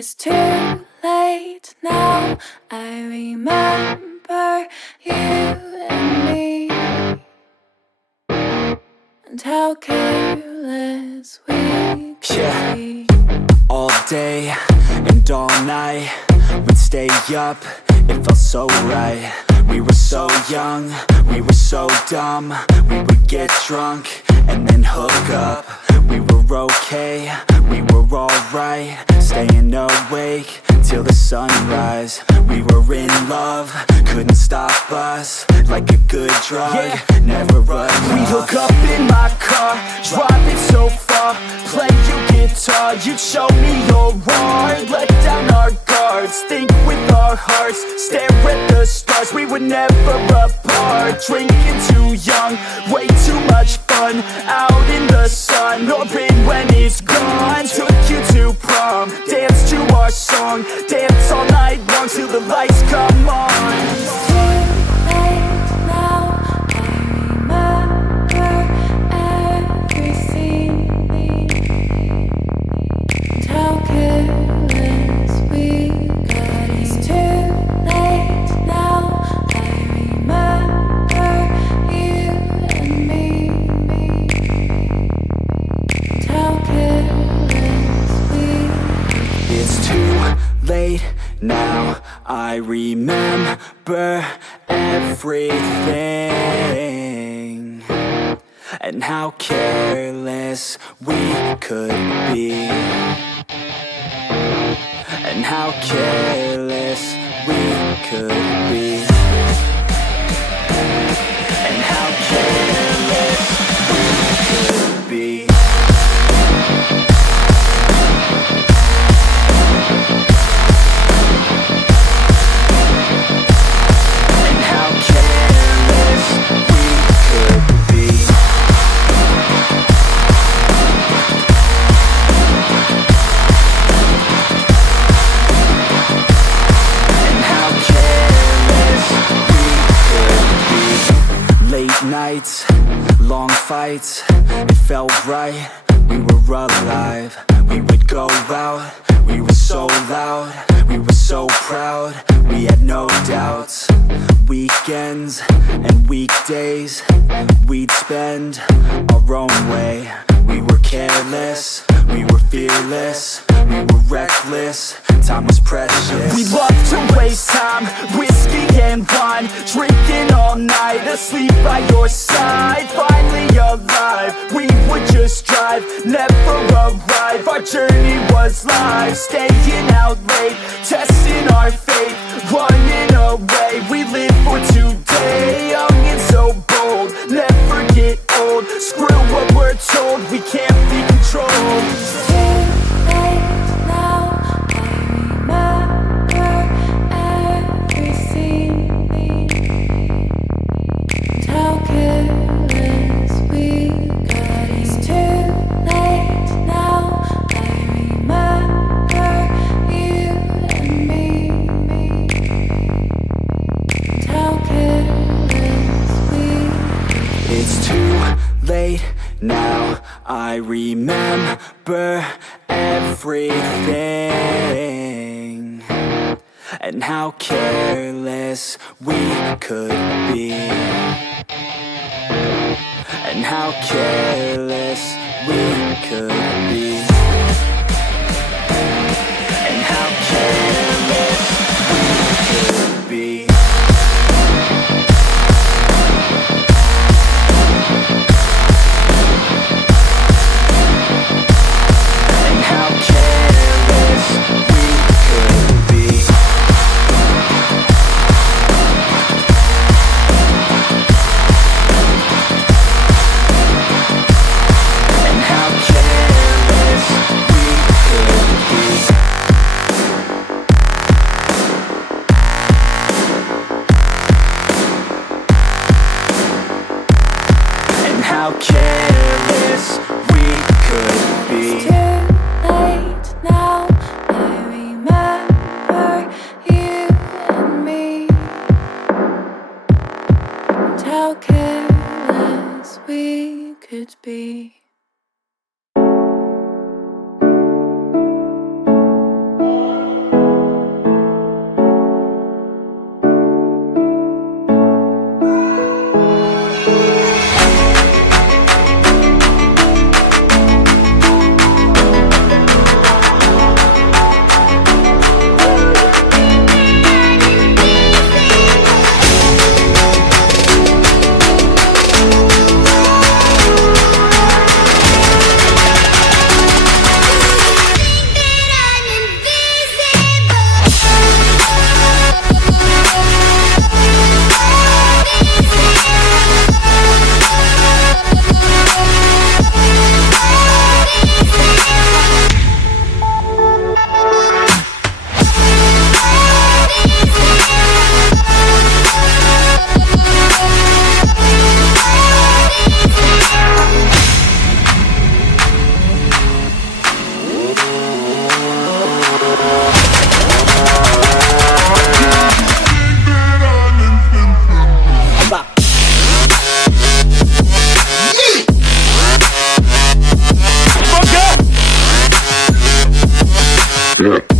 It's too late now. I remember you and me, and how careless we could be. All day and all night, we'd stay up, it felt so right. We were so young, we were so dumb. We would get drunk and then hook up. We were okay, we were alright, staying awake till the sunrise. We were in love, couldn't stop us, like a good drug, never enough. We'd hook up in my car, driving so far, play you guitar, you'd show me your art, let down our guards, think with our hearts, stare at the stars. We were never apart, drinking too young, way too much fun, out in the sun, or rain when it's gone. Took you to prom, dance to our song, dance all night long till the lights come on. It's too late now. I remember everything, and how careless we got. It's too late now. I remember you and me, and how careless we got. It's too late now, I remember everything, and how careless we could be, and how careless we could be, and how careless we could be. Nights, long fights, it felt right, we were alive. We would go out, we were so loud, we were so proud, we had no doubts. Weekends and weekdays, we'd spend our own way. We were careless, we were fearless, we were reckless, time was precious. We loved to waste time, whiskey and wine, drinking all night, asleep by your side. Finally alive, we would just drive, never arrive. Our journey was live, staying out late, testing our fate, running away. We live for today, young and so bold, never get old. Screw what we're told, we can't be controlled. It's too late now. I remember everything, and how careless we got. It's too late now. I remember you and me, and how careless we got. It's too late now, I remember everything, and how careless we could be, and how careless we could be, and how careless we could be. How careless we could be. It's too late now. I remember you and me, and how careless we could be. Yeah.